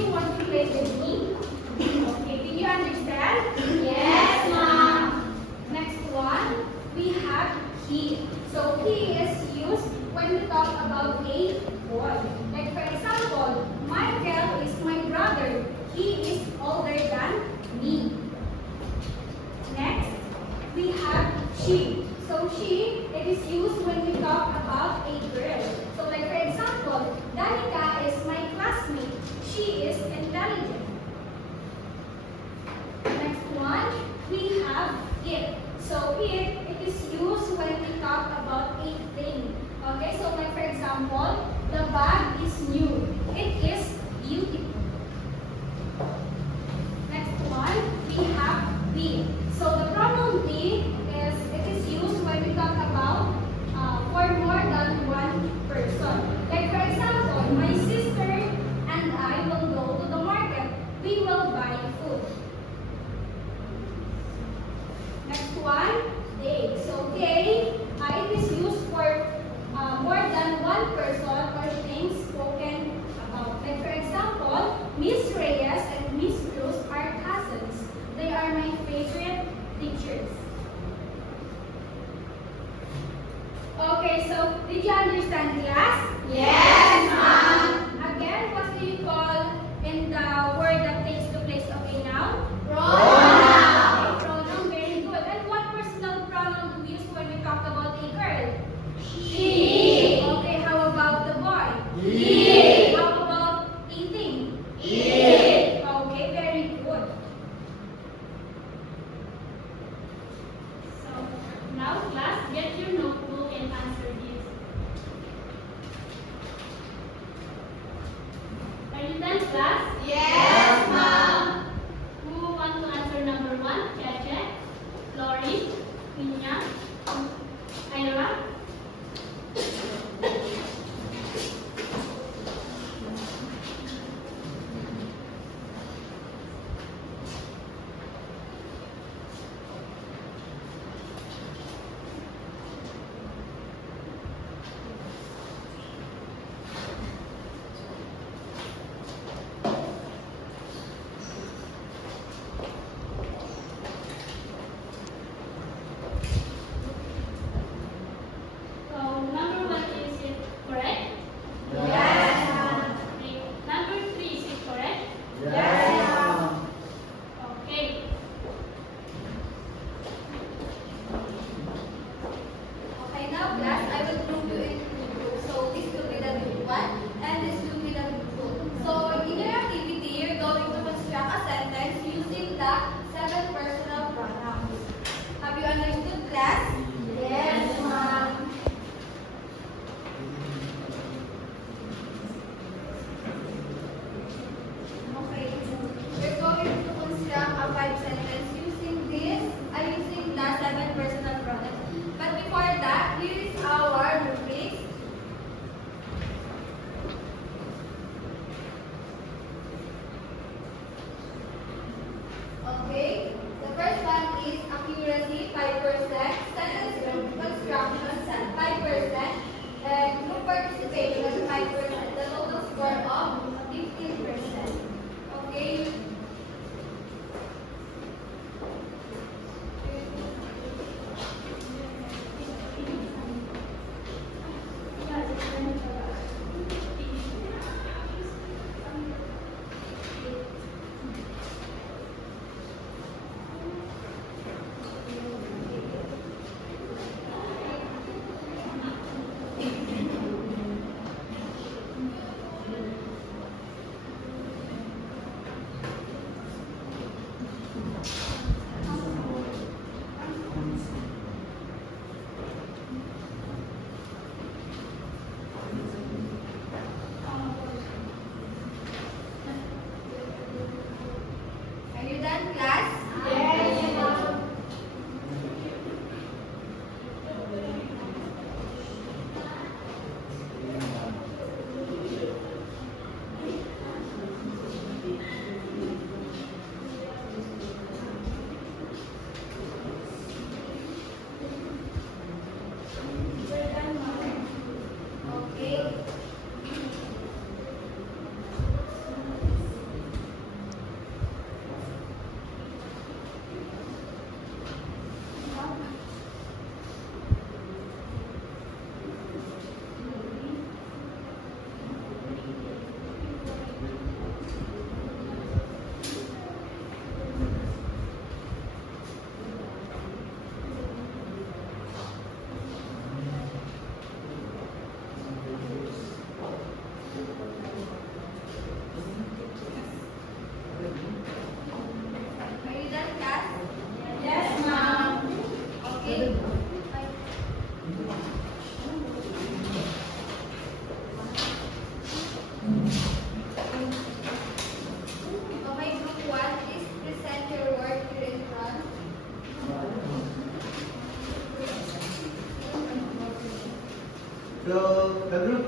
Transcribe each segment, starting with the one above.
You want to play with me? Okay, do you understand? me. Next, we have she. So she, it is used when we talk about a girl. So like for example, Danica is my classmate. She is intelligent. Next one, we have it. So it is used when we talk about a thing. Okay, so like for example, the bag is new. It is beautiful. Next one, we have be. So the pronoun be is used when we talk about for more than one person. Like for example, my sister and I will go to the market. We will buy food. Next one, they. So they, it is used for more than one person or thing spoken about. Like for example, Miss Reyes and Miss Cruz are cousins. They are my favorite teachers. Okay, so did you understand, class? Yes, ma'am. Again, what do you call in the word that takes the place of a noun? Pronoun. Pronoun, very good. And what personal pronoun do we use when we talk about a girl? She. Okay, how about the boy? He. How about eating? It. Okay, very good. So now class, get your notebook and answer this.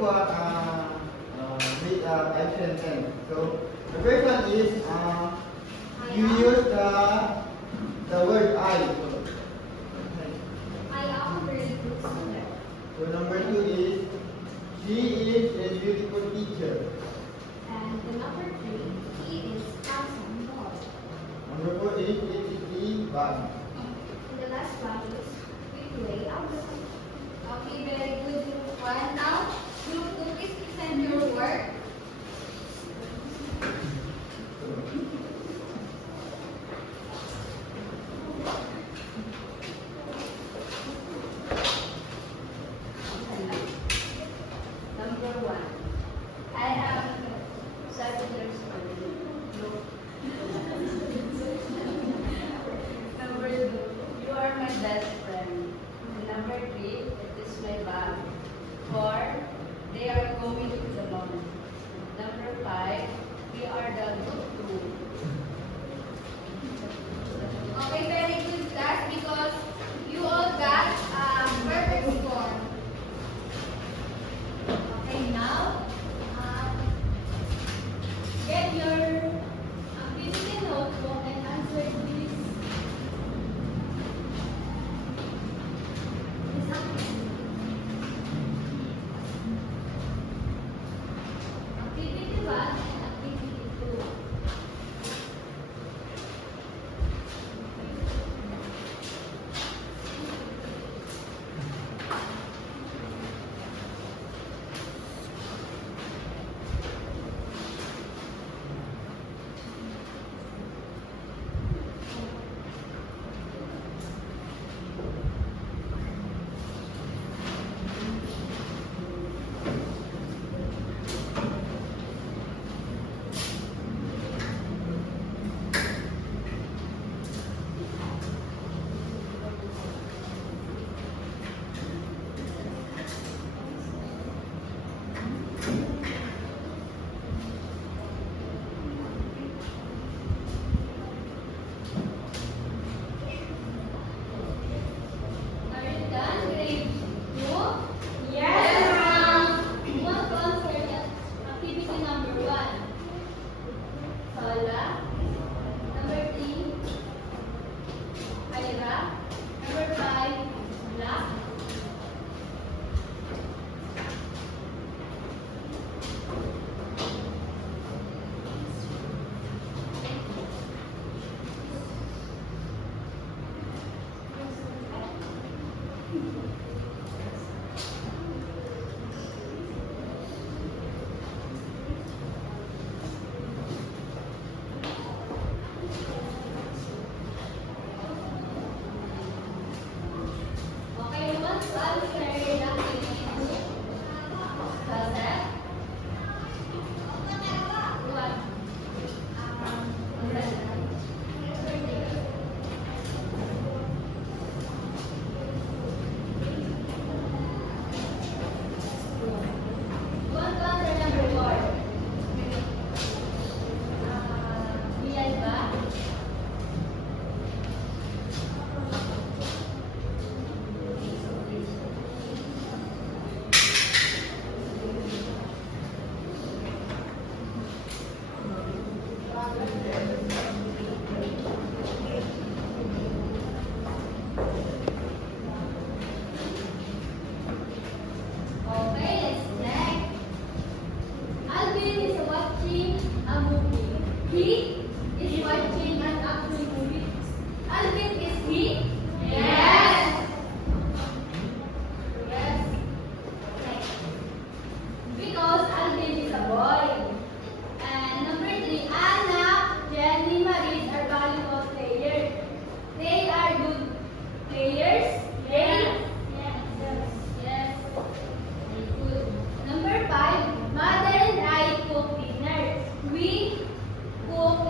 what X and N. So the first one is you use the word I. I am a very good student. So number 2 is she is a beautiful teacher. And the number 3, he is handsome boy. Number 4 is it is the bag. And the last one is we play outside. Okay, very good group 1. Now, group 2, please present your work. Number 1. I am 7 years old. Number 2. You are my best friend. And number 3. It is my bag. 4. They are going to the mall. Number 5. We are the group 2. Okay, very good class because you all got perfect score. Okay, now get your activity notebook and answer this. Activity 1 and activity 2. Are you done? Grade 2? Yes, ma'am. You want to answer activity number 1. Sola. Number 3. Ira. Number 5. Black. Okay, you want to answer the activity 2? Joseph? What? You want to answer number 4? Rian ba? Okay, let's check. Alvin is watching a movie. He is watching an action movie. Alvin is he? Yes. Yes. Right. Because Alvin is a boy. And number 3, Anna, Jenny, Marie are volleyball players. They are good players. Yes. Yes. Very good. Number 5, Mother and I cook dinner. We cook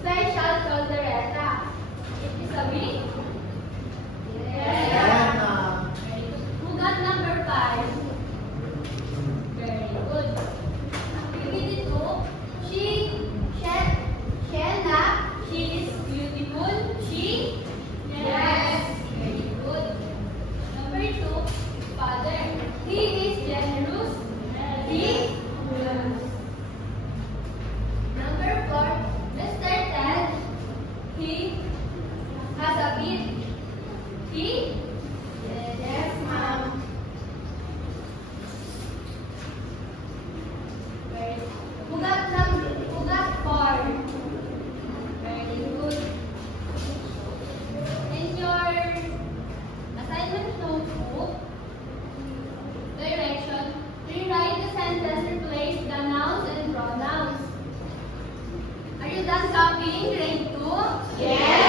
special caldereta. It is a we? done copying grade 2? Yes.